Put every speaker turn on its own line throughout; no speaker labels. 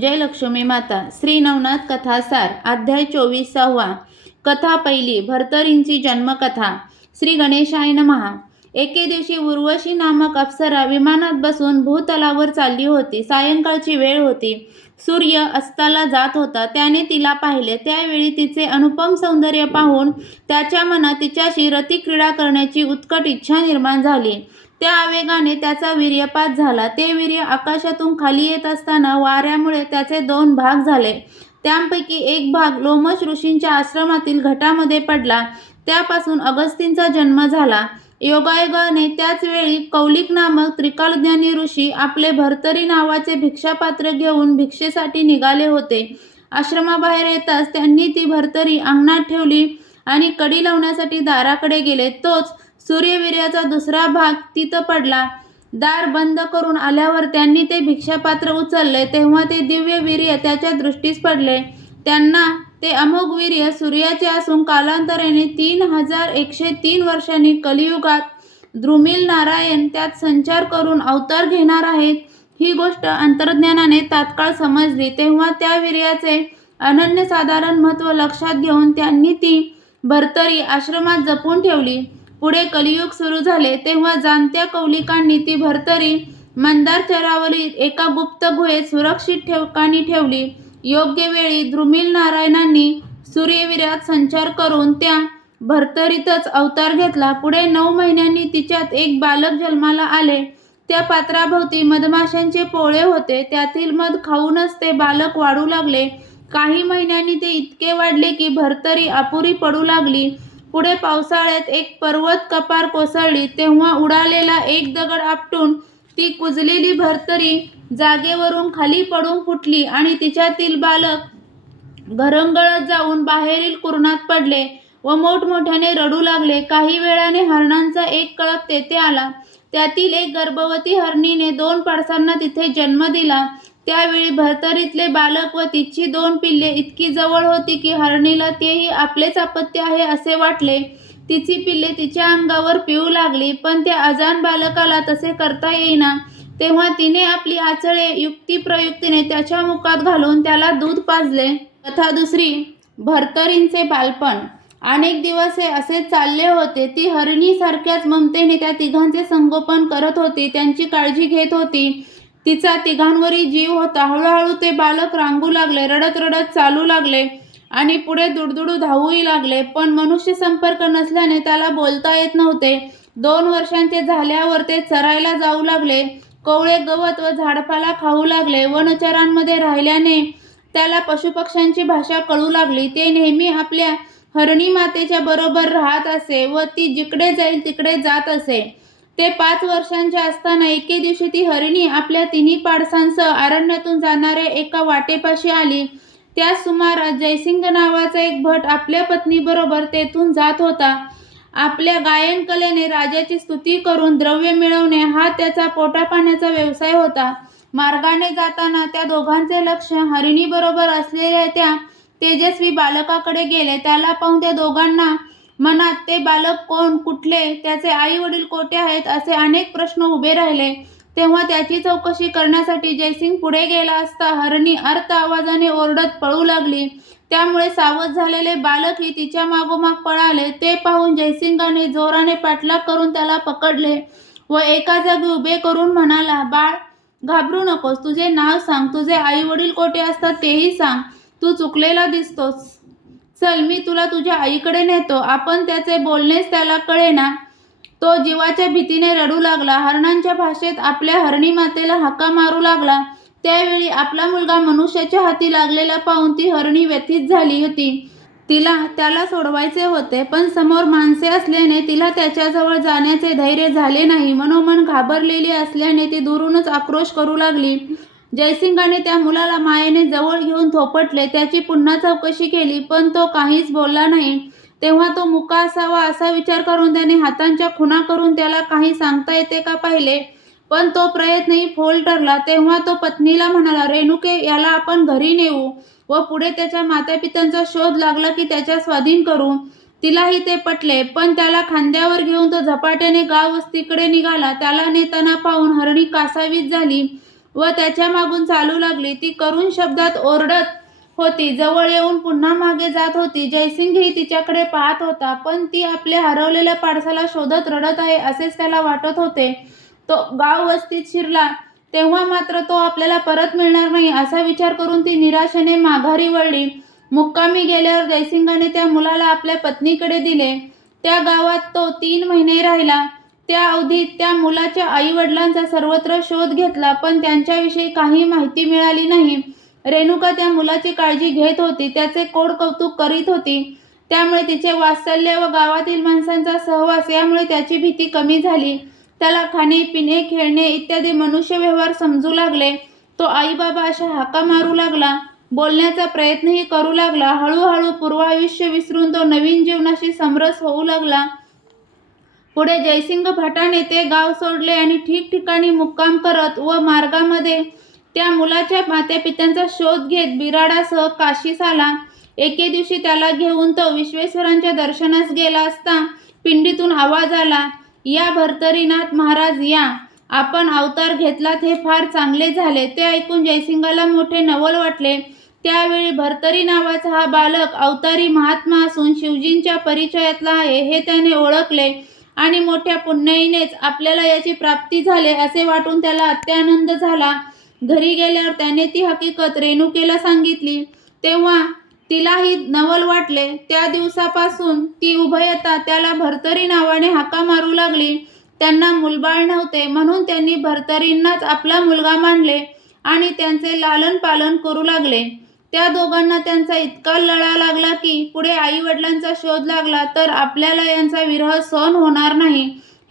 जयलक्ष्मी माता श्री नवनाथ कथासार अध्याय चोवीसावा कथा पहिली भर्तरींची जन्मकथा श्री गणेशाय नमहा. एके दिवशी उर्वशी नामक अप्सरा विमानात बसून भूतलावर चालली होती. सायंकाळची वेळ होती. सूर्य अस्ताला जात होता. त्याने तिला पाहिले. त्यावेळी तिचे अनुपम सौंदर्य पाहून त्याच्या मनात तिच्याशी रतिक्रीडा करण्याची उत्कट इच्छा निर्माण झाली. त्या आवेगाने त्याचा वीर्यपात झाला. ते वीर्य आकाशातून खाली येत असताना वाऱ्यामुळे त्याचे दोन भाग झाले. त्यापैकी एक भाग लोमश ऋषींच्या आश्रमातील घटामध्ये पडला. त्यापासून अगस्तींचा जन्म झाला. योगायोगाने त्याच वेळी कौलिक नामक त्रिकालज्ञानी ऋषी आपले भर्तरी नावाचे भिक्षापात्र घेऊन भिक्षेसाठी निघाले होते. आश्रमाबाहेर येताच त्यांनी ती भर्तरी अंगणात ठेवली आणि कडी लावण्यासाठी दाराकडे गेले. तोच सूर्यवीर्याचा दुसरा भाग तिथं पडला. दार बंद करून आल्यावर त्यांनी ते भिक्षापात्र उचलले. तेव्हा ते दिव्य वीर्य त्याच्या दृष्टीस पडले. त्यांना ते अमोघ वीर्य सूर्याचे असून कालांतराने तीन हजार एकशे तीन वर्षांनी कलियुगात द्रुमिल नारायण त्यात संचार करून अवतार घेणार आहेत. ही गोष्ट अंतर्ज्ञानाने तात्काळ समजली. तेव्हा त्या वीर्याचे अनन्यसाधारण महत्त्व लक्षात घेऊन त्यांनी ती भर्तरी आश्रमात जपून ठेवली. पुढे कलियुग सुरू झाले तेव्हा जाणत्या कौलिकांनी ती भर्तरी मंदार चरावरील एका गुप्त गुहेत सुरक्षित ठेवकाणी ठेवली. योग्य वेळी द्रुमिल नारायणांनी सूर्यवीर्यात संचार करून त्या भर्तरीतच अवतार घेतला. पुढे नऊ महिन्यांनी तिच्यात एक बालक जन्माला आले. त्या पात्राभोवती मधमाशांचे पोळे होते. त्यातील मध खाऊनच ते बालक वाढू लागले. काही महिन्यांनी ते इतके वाढले की भर्तरी अपुरी पडू लागली. पुढे पावसाळ्यात एक पर्वत कपार कोसळली तेव्हा उडालेला एक दगड आपटून ती कुजलेली भरतरी जागेवरून खाली पडून फुटली आणि तिच्यातील बालक घरंगळत जाऊन बाहेरील कुरणात पडले व मोठमोठ्याने रडू लागले. काही वेळाने हरणांचा एक कळप तेथे आला. त्यातील एक गर्भवती हरणीने दोन पाडसांना तिथे जन्म दिला. त्यावेळी भरतरीतले बालक व तिची दोन पिल्ले इतकी जवळ होती की हरणीला तेही आपलेच अपत्य आहे असे वाटले. तिची पिल्ले तिच्या अंगावर पिऊ लागली पण त्या अजान बालकाला तसे करता येईना. तेव्हा तिने आपली आचळे युक्तिप्रयुक्तीने त्याच्या मुखात घालून त्याला दूध पाजले. कथा दुसरी भरतरींचे बालपण. अनेक दिवस हे असे चालले होते ती हरिणीसारख्याच ममतेने त्या तिघांचे संगोपन करत होती त्यांची काळजी घेत होती. तिचा तिघांवरही जीव होता. हळूहळू ते बालक रांगू लागले रडत रडत चालू लागले आणि पुढे दुडदुडू धावूही लागले. पण मनुष्य संपर्क नसल्याने त्याला बोलता येत नव्हते. दोन वर्षांचे झाल्यावर ते चरायला जाऊ लागले. कोवळे गवत व झाडपाला खाऊ लागले. वनचरांमध्ये राहिल्याने त्याला पशुपक्ष्यांची भाषा कळू लागली. ते नेहमी आपल्या हरणी मातेच्या बरोबर राहत असे व ती जिकडे जाईल तिकडे जात असे. ते पाच वर्षांचे असताना एके दिवशी ती हरिणी आपल्या तिन्ही पाडसांसह अरण्यातून जाणाऱ्या एका वाटेपाशी आली. त्या सुमारास जयसिंग नावाचा एक भट आपल्या पत्नीबरोबर तेथून जात होता. आपल्या गायन कलेने राजाची स्तुती करून द्रव्य मिळवणे हा त्याचा पोटापाण्याचा व्यवसाय होता. मार्गाने जाताना त्या दोघांचे लक्ष हरिणीबरोबर असलेल्या त्या तेजस्वी बालकाकडे गेले. त्याला पाहून त्या दोघांना मनात ते बालक कोण कुठले त्याचे आई वडील कोठे आहेत असे अनेक प्रश्न उभे राहिले. तेव्हा त्याची चौकशी करण्यासाठी जयसिंग पुढे गेला असता हरणी अर्थ आवाजाने ओरडत पळू लागली. त्यामुळे सावध झालेले बालकही तिच्या मागोमाग पळाले. ते पाहून जयसिंगाने जोराने पाठलाग करून त्याला पकडले व एका जागी उभे करून म्हणाला बाळ घाबरू नकोस. तुझे नाव सांग. तुझे आई वडील कोठे असतात तेही सांग. तू चुकलेला दिसतोस. चल मी तुला तुझ्या आईकडे नेतो. आपण त्याचे बोलणेच त्याला कळेना. तो जीवाच्या भीतीने रडू लागला. हरणांच्या भाषेत आपल्या हरणी मातेला हाका मारू लागला. त्यावेळी आपला मुलगा मनुष्याच्या हाती लागलेला पाहून ती हरणी व्यथित झाली होती. तिला त्याला सोडवायचे होते पण समोर माणसे असल्याने तिला त्याच्याजवळ जाण्याचे धैर्य झाले नाही. मनोमन घाबरलेली असल्याने ती दुरूनच आक्रोश करू लागली. जयसिंगाने त्या मुलाला मायेने जवळ घेऊन थोपटले. त्याची पुन्हा चौकशी केली पण तो काहीच बोलला नाही. तेव्हा तो मुका असावा असा विचार करून त्याने हातांच्या खुणा करून त्याला काही सांगता येते का पाहिले? पण तो प्रयत्नही फोल ठरला. तेव्हा तो पत्नीला म्हणाला रेणुके याला आपण घरी नेऊ व पुढे त्याच्या मातापित्यांचा शोध लागला की त्याच्या स्वाधीन करू. तिलाही ते पटले पण त्याला खांद्यावर घेऊन तो झपाट्याने गाव वस्तीकडे निघाला. त्याला नेताना पाहून हरणी कासावीस झाली. व त्याच्या मागून चालू लागली. ती करुण शब्दात ओरडत होती. जवळ येऊन पुन्हा मागे जात होती. जयसिंगही तिच्याकडे पाहत होता पण ती आपल्या हरवलेल्या पाडसाला शोधत रडत आहे असेच त्याला वाटत होते. तो गाव वस्तीत शिरला तेव्हा मात्र तो आपल्याला परत मिळणार नाही असा विचार करून ती निराशेने माघारी वळली. मुक्कामी गेल्यावर जयसिंगाने त्या मुलाला आपल्या पत्नीकडे दिले. त्या गावात तो तीन महिने राहिला. त्या अवधीत त्या मुलाच्या आई वडिलांचा सर्वत्र शोध घेतला पण त्यांच्याविषयी काही माहिती मिळाली नाही. रेणुका त्या मुलाची काळजी घेत होती त्याचे कोड कौतुक करीत होती. त्यामुळे तिचे वात्सल्य व गावातील माणसांचा सहवास यामुळे त्याची भीती कमी झाली. त्याला खाणे पिणे खेळणे इत्यादी मनुष्य व्यवहार समजू लागले. तो आईबाबा अशा हाका मारू लागला. बोलण्याचा प्रयत्नही करू लागला. हळूहळू पूर्वायुष्य विसरून तो नवीन जीवनाशी समरस होऊ लागला. पुढे जयसिंग भटाने ते गाव सोडले आणि ठिकठिकाणी मुक्काम करत व मार्गामध्ये त्या मुलाच्या मातेपित्यांचा शोध घेत बिराडासह काशीस आला एके दिवशी त्याला घेऊन तो विश्वेश्वरांच्या दर्शनास गेला असता पिंडीतून आवाज आला या भर्तरीनाथ महाराज या. आपण अवतार घेतलात हे फार चांगले झाले. ते ऐकून जयसिंगाला मोठे नवल वाटले. त्यावेळी भर्तरी नावाचा हा बालक अवतारी महात्मा असून शिवजींच्या परिचयातला आहे हे त्याने ओळखले. आणि मोठ्या पुण्याईनेच आपल्याला याची प्राप्ती झाले असे वाटून त्याला अत्यानंद झाला. घरी गेल्यावर त्याने ती हकीकत रेणुकेला सांगितली. तेव्हा तिलाही नवल वाटले. त्या दिवसापासून ती उभयता त्याला भरतरी नावाने हाका मारू लागली. त्यांना मुलबाळ नव्हते म्हणून त्यांनी भरतरींनाच आपला मुलगा मानले आणि त्यांचे लालन पालन करू लागले. त्या दोघांना त्यांचा इतका लळा लागला की पुढे आई वडिलांचा शोध लागला तर आपल्याला यांचा विरह सहन होणार नाही.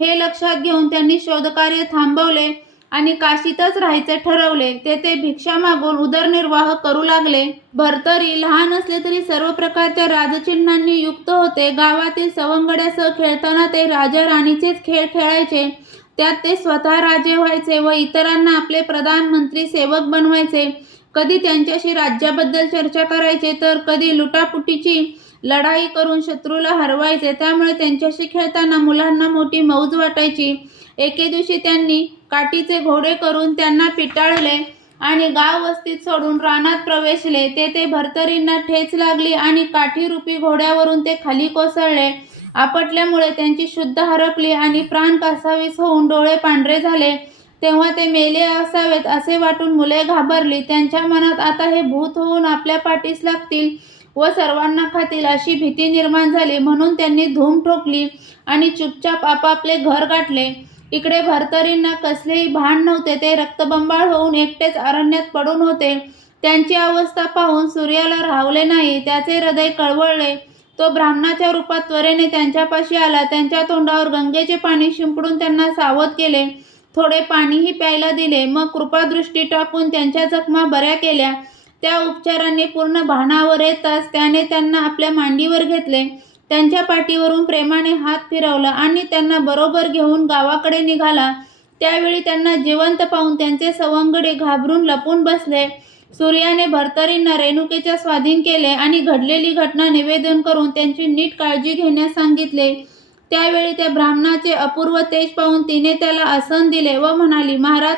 हे लक्षात घेऊन त्यांनी शोधकार्य थांबवले आणि काशीतच राहायचे ठरवले. तेथे भिक्षा मागून उदरनिर्वाह करू लागले. भरतरी लहान असले तरी सर्व प्रकारच्या राजचिन्हांनी युक्त होते. गावातील सवंगड्यासह खेळताना ते राजा राणीचेच खेळ खेळायचे. त्यात ते स्वतः राजे व्हायचे व इतरांना आपले प्रधानमंत्री सेवक बनवायचे. कधी त्यांच्याशी राज्याबद्दल चर्चा करायचे तर कधी लुटापुटीची लढाई करून शत्रूला हरवायचे. त्यामुळे त्यांच्याशी खेळताना मुलांना मोठी मौज वाटायची. एके दिवशी त्यांनी काठीचे घोडे करून त्यांना पिटाळले आणि गाव वस्तीत सोडून रानात प्रवेशले. तेथे भरतरींना ठेच लागली आणि काठीरूपी घोड्यावरून ते खाली कोसळले. आपटल्यामुळे त्यांची शुद्ध हरपली आणि प्राण कासावीस होऊन डोळे पांढरे झाले. तेव्हा ते मेले असावेत असे वाटून मुले घाबरली. त्यांच्या मनात आता हे भूत होऊन आपल्या पाठीस लागतील व सर्वांना खातील अशी भीती निर्माण झाली. म्हणून त्यांनी धूम ठोकली आणि चुपचाप आपापले घर गाठले. इकडे भरतरींना कसलेही भान नव्हते. ते रक्तबंबाळ होऊन एकटेच अरण्यात पडून होते. त्यांची अवस्था पाहून सूर्याला राहवले नाही. त्याचे हृदय कळवळले. तो ब्राह्मणाच्या रूपात त्वरेने त्यांच्यापाशी आला. त्यांच्या तोंडावर गंगेचे पाणी शिंपडून त्यांना सावध केले. थोडे पाणीही प्यायला दिले. मग कृपादृष्टी टाकून त्यांच्या जखमा बऱ्या केल्या. त्या उपचारांनी पूर्ण भानावर येताच त्याने त्यांना आपल्या मांडीवर घेतले. त्यांच्या पाठीवरून प्रेमाने हात फिरवला आणि त्यांना बरोबर घेऊन गावाकडे निघाला. त्यावेळी त्यांना जिवंत पाहून त्यांचे सवंगडे घाबरून लपून बसले. सूर्याने भरतरींना रेणुकेच्या स्वाधीन केले आणि घडलेली घटना निवेदन करून त्यांची नीट काळजी घेण्यास सांगितले. त्यावेळी त्या ब्राह्मणाचे अपूर्व तेज पाहून तिने त्याला आसन दिले व म्हणाली महाराज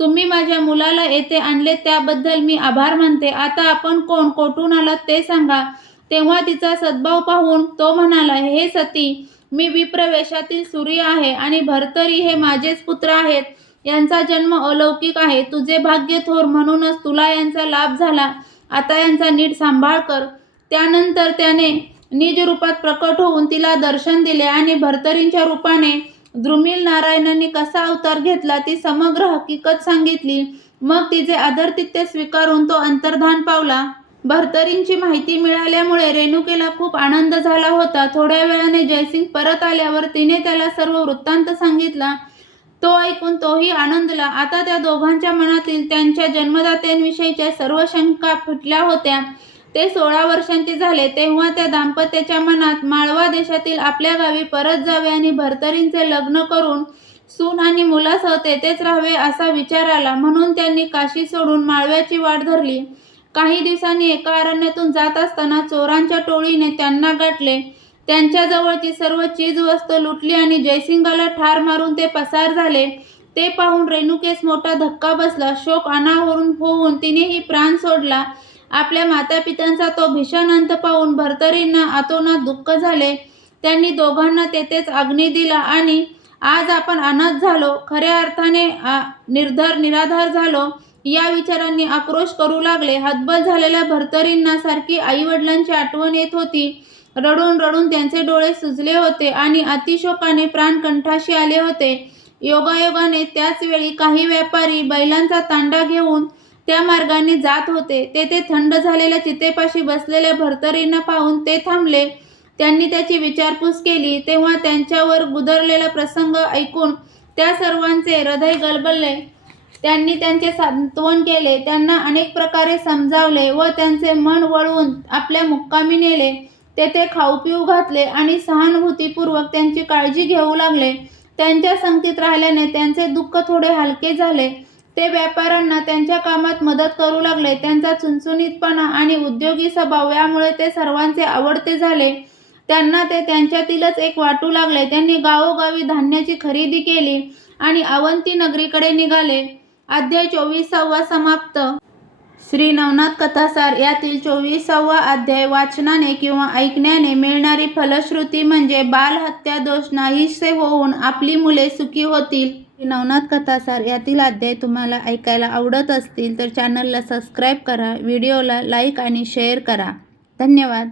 तुम्ही माझ्या मुलाला येथे आणले त्याबद्दल मी आभार मानते. आता आपण कोण कोठून आलात ते सांगा. तेव्हा तिचा सद्भाव पाहून तो म्हणाला हे सती मी विप्रवेशातील सूर्य आहे आणि भरतरी हे माझेच पुत्र आहेत. यांचा जन्म अलौकिक आहे. तुझे भाग्य थोर म्हणूनच तुला यांचा लाभ झाला. आता यांचा नीट सांभाळ कर. त्यानंतर त्याने निज रूपात प्रकट होऊन तिला दर्शन दिले आणि भरतरींच्या रूपाने द्रुमिल नारायणांनी कसा अवतार घेतला ती समग्र हकीकत सांगितली. मग तिचे आदरतित्य स्वीकारून तो अंतर्धान पावला. भरतरींची माहिती मिळाल्यामुळे रेणुकेला खूप आनंद झाला होता. थोड्या वेळाने जयसिंग परत आल्यावर तिने त्याला सर्व वृत्तांत सांगितला. तो ऐकून तोही आनंदला. आता त्या दोघांच्या मनातील त्यांच्या जन्मदात्यांविषयीच्या सर्व शंका फुटल्या होत्या. ते सोळा वर्षांचे झाले तेव्हा त्या दाम्पत्याच्या मनात माळवा देशातील आपल्या गावी परत जावे आणि भरतरींचे लग्न करून सून आणि मुलासह तेथेच राहावे असा विचार आला. म्हणून त्यांनी काशी सोडून माळव्याची वाट धरली. काही दिवसांनी एका अरण्यातून जात असताना चोरांच्या टोळीने त्यांना गाठले. त्यांच्याजवळची सर्व चीज वस्तू लुटली आणि जयसिंगाला ठार मारून ते पसार झाले. ते पाहून रेणुकेस मोठा धक्का बसला. शोक अनावरून होऊन तिनेही प्राण सोडला. आपल्या मातापित्यांचा तो भीषण अंत पाहून भर्तरींना अतोनात दुःख झाले. त्यांनी दोघांना तेथेच अग्नी दिला आणि आज आपण अनाथ झालो. खऱ्या अर्थाने निर्धार निर्धर निराधार झालो. या विचारांनी आक्रोश करू लागले. हतबल झालेल्या भर्तरींना सारखी आईवडिलांची आठवण येत होती. रडून रडून त्यांचे डोळे सुजले होते आणि अतिशोकाने प्राण कंठाशी आले होते. योगायोगाने त्याच वेळी काही व्यापारी बैलांचा तांडा घेऊन त्या मार्गाने जात होते. तेथे थंड झालेल्या चितेपाशी बसलेल्या भर्तरींना पाहून ते थांबले. त्यांनी त्याची विचारपूस केली. तेव्हा त्यांच्यावर गुदरलेला प्रसंग ऐकून त्या सर्वांचे हृदय गलबलले. त्यांनी त्यांचे सांत्वन केले. त्यांना अनेक प्रकारे समजावले व त्यांचे मन वळवून आपल्या मुक्कामी नेले. तेथे खाऊ पिऊ घातले आणि सहानुभूतीपूर्वक त्यांची काळजी घेऊ लागले. त्यांच्या संगतीत राहिल्याने त्यांचे दुःख थोडे हलके झाले. ते व्यापाऱ्यांना त्यांच्या कामात मदत करू लागले. त्यांचा चुनचुनीतपणा आणि उद्योगी स्वभाव यामुळे ते सर्वांचे आवडते झाले. त्यांना ते त्यांच्यातीलच एक वाटू लागले. त्यांनी गावोगावी धान्याची खरेदी केली आणि अवंती नगरीकडे निघाले. अध्याय चोवीसावा समाप्त. श्री नवनाथ कथासार यातील चोवीसावा अध्याय वाचनाने किंवा ऐकण्याने मिळणारी फलश्रुती म्हणजे बालहत्या दोष नाहीसे होऊन आपली मुले सुखी होतील. नवनाथ कथासार यातील अध्याय तुम्हाला ऐकायला आवडत असतील तर चॅनलला सबस्क्राईब करा व्हिडिओला लाईक आणि शेअर करा. धन्यवाद.